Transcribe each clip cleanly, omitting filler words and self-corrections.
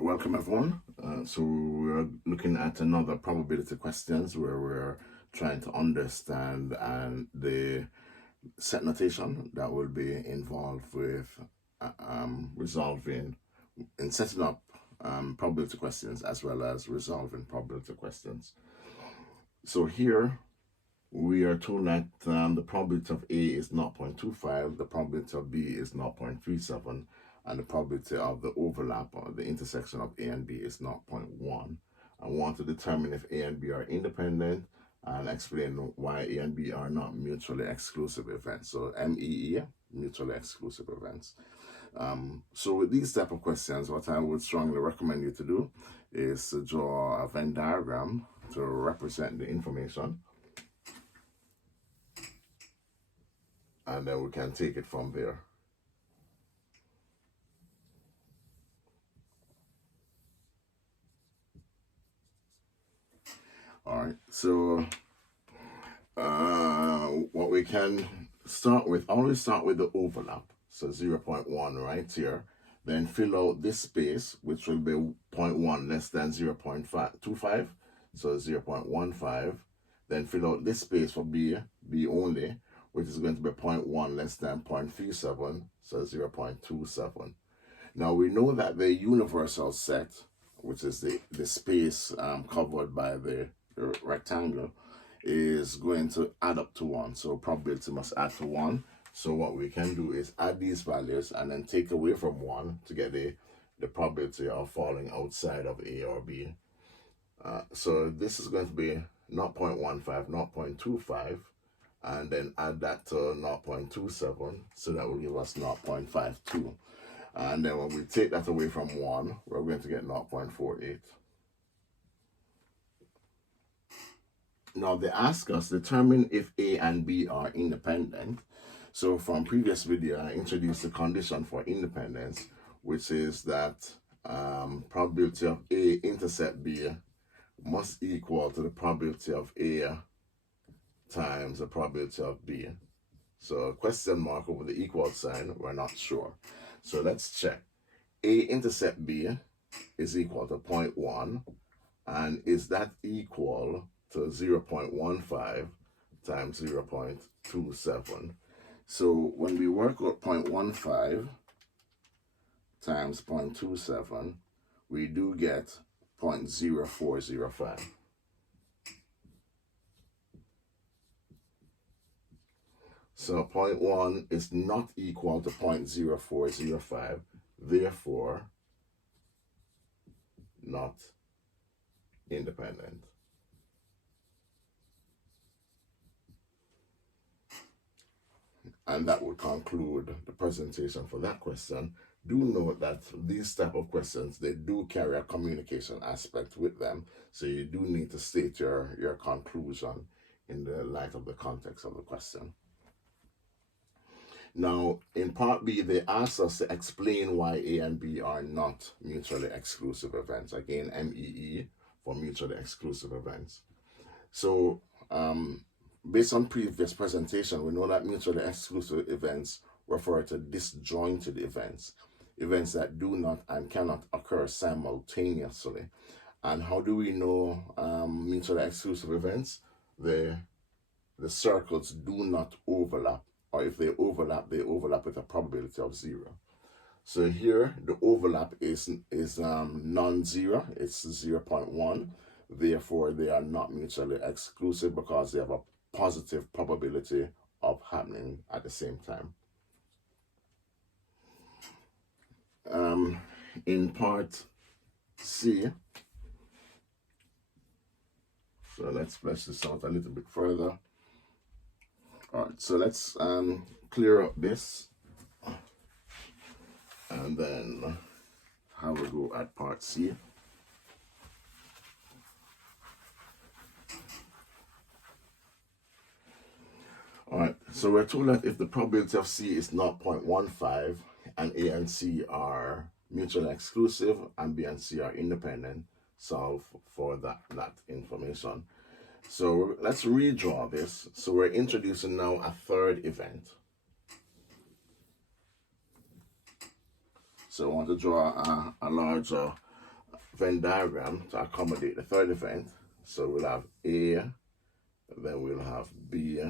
Welcome everyone. So we're looking at another probability questions where we're trying to understand the set notation that will be involved with resolving in setting up probability questions as well as resolving probability questions. So here we are told that the probability of A is 0.25, the probability of B is 0.37, and the probability of the overlap or the intersection of A and B is 0.1. I want to determine if A and B are independent and explain why A and B are not mutually exclusive events. So MEE, mutually exclusive events. So with these type of questions, what I would strongly recommend you to do is to draw a Venn diagram to represent the information. And then we can take it from there. All right, so what we can start with, always start with the overlap. So 0.1 right here. Then fill out this space, which will be 0.1 less than 0.25, so 0.15. Then fill out this space for B only, which is going to be 0.1 less than 0.37, so 0.27. Now we know that the universal set, which is the space covered by the rectangle, is going to add up to 1. So probability must add to 1. So what we can do is add these values and then take away from 1 to get the probability of falling outside of A or B. So this is going to be 0.15, 0.25, and then add that to 0.27, so that will give us 0.52. And then when we take that away from 1, we're going to get 0.48. Now they ask us determine if A and B are independent. So from previous video, I introduced the condition for independence, which is that probability of A intercept B must equal to the probability of A times the probability of B. So question mark over the equal sign, we're not sure. So let's check. A intercept B is equal to 0.1, and is that equal to 0.15 times 0.27? So when we work out 0.15 times 0.27, we do get 0.0405. So 0.1 is not equal to 0.0405, therefore not independent. And that would conclude the presentation for that question. Do note that these type of questions, they do carry a communication aspect with them. So you do need to state your conclusion in the light of the context of the question. Now, in part B, they asked us to explain why A and B are not mutually exclusive events. Again, MEE for mutually exclusive events. So, based on previous presentation, we know that mutually exclusive events refer to disjointed events, events that do not and cannot occur simultaneously. And how do we know mutually exclusive events? The circles do not overlap, or if they overlap with a probability of 0. So here the overlap is non-zero, it's 0.1. Therefore, they are not mutually exclusive because they have a positive probability of happening at the same time. In part C, so let's flesh this out a little bit further. All right, so let's clear up this and then have a go at part C. All right, so we're told that if the probability of C is 0.15 and A and C are mutually exclusive and B and C are independent, solve for that information. So let's redraw this. So we're introducing now a third event. So I want to draw a larger Venn diagram to accommodate the third event. So we'll have A, then we'll have B,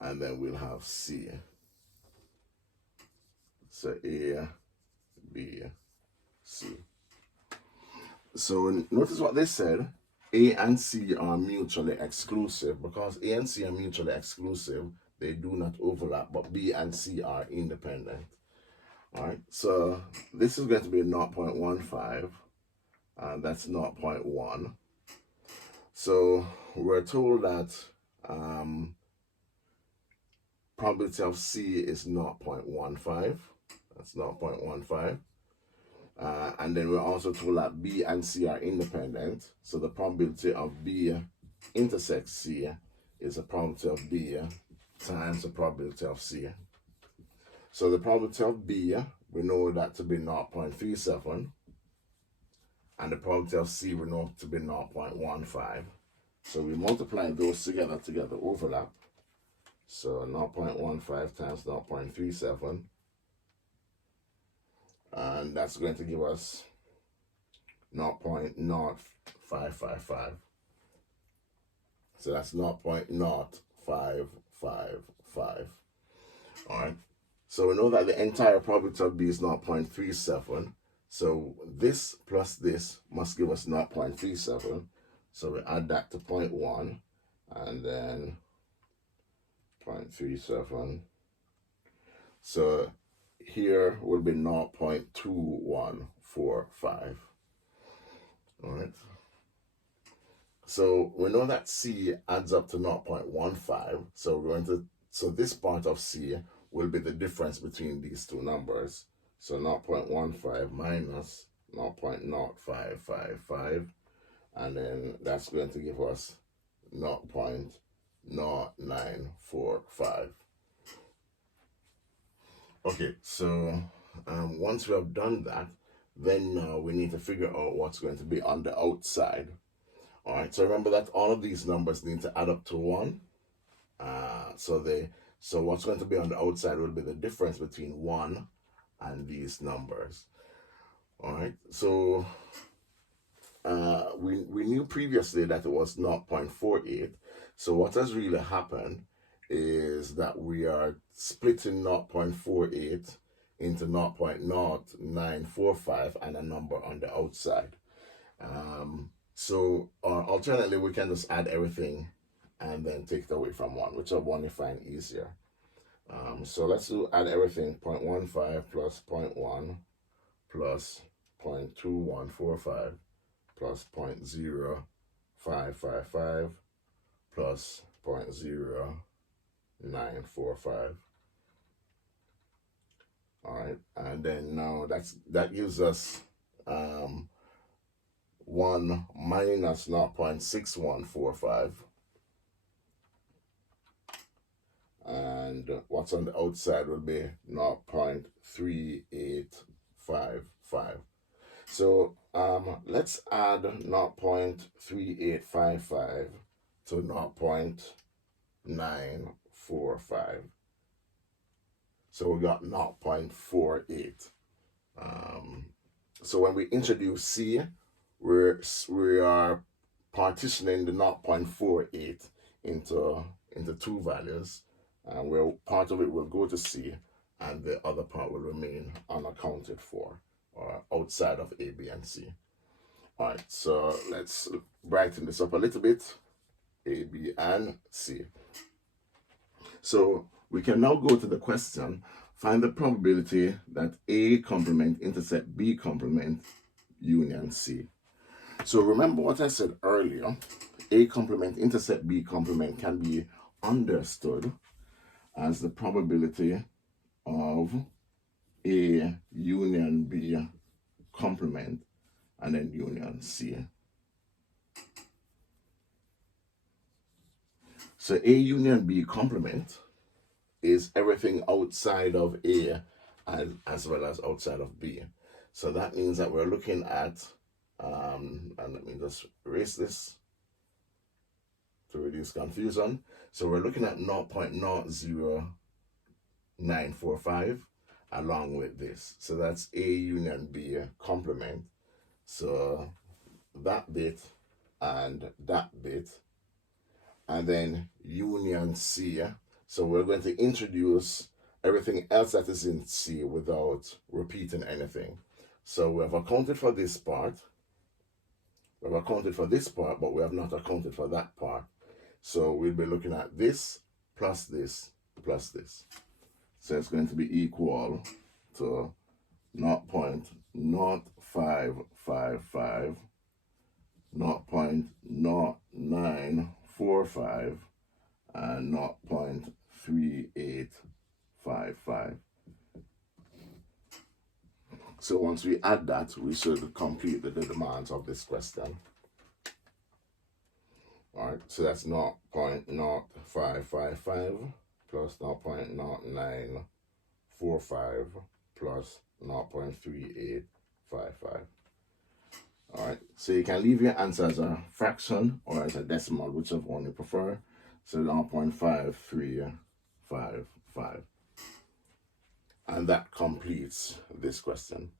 and then we'll have C. So A, B, C. So notice what they said. A and C are mutually exclusive. Because A and C are mutually exclusive, they do not overlap, but B and C are independent. All right, so this is going to be 0.15, and that's 0.1. So we're told that probability of C is 0.15. That's 0.15. And then we're also told that B and C are independent. So the probability of B intersects C is the probability of B times the probability of C. So the probability of B, we know that to be 0.37. And the probability of C, we know to be 0.15. So we multiply those together overlap. So 0.15 times 0.37. And that's going to give us 0.0555. So that's 0.0555. All right. So we know that the entire probability of B is 0.37. So this plus this must give us 0.37. So we add that to 0.1 and then 0.37. So here will be 0.2145. All right. So we know that C adds up to 0.15. So this part of C will be the difference between these two numbers. So 0.15 minus 0.0555, and then that's going to give us 0.0945. Okay, so once we have done that, then we need to figure out what's going to be on the outside. All right, so remember that all of these numbers need to add up to 1. So what's going to be on the outside will be the difference between 1 and these numbers. All right, so we knew previously that it was 0.48. So what has really happened is that we are splitting 0.48 into 0.0945 and a number on the outside. So alternately, we can just add everything and then take it away from 1, whichever one you find easier. So let's add everything. 0.15 plus 0.1 plus 0.2145 plus 0.0555 plus 0.0945. All right, and then now that gives us 1 minus 0.6145. And what's on the outside will be 0.3855. So let's add 0.3855 to 0.945. So we got 0.48. So when we introduce C, we are partitioning the 0.48 into two values. Where part of it will go to C and the other part will remain unaccounted for or outside of A, B, and C. All right, so let's brighten this up a little bit. A, B, and C. So we can now go to the question, find the probability that A complement intersect B complement union C. So remember what I said earlier, A complement intersect B complement can be understood as the probability of A union B complement and then union C. So A union B complement is everything outside of A and as well as outside of B. So that means that we're looking at, and let me just erase this to reduce confusion. So we're looking at 0.0945 along with this. So that's A union B complement. So that bit and that bit, and then union C. So we're going to introduce everything else that is in C without repeating anything. So we have accounted for this part. We have accounted for this part, but we have not accounted for that part. So we'll be looking at this plus this plus this. So it's going to be equal to 0.0555, 0.0945, and 0.3855. So once we add that, we should complete the demands of this question. All right, so that's 0.0555 plus 0.0945 plus 0.3855. All right, so you can leave your answer as a fraction or as a decimal, whichever one you prefer. So 0.5355. And that completes this question.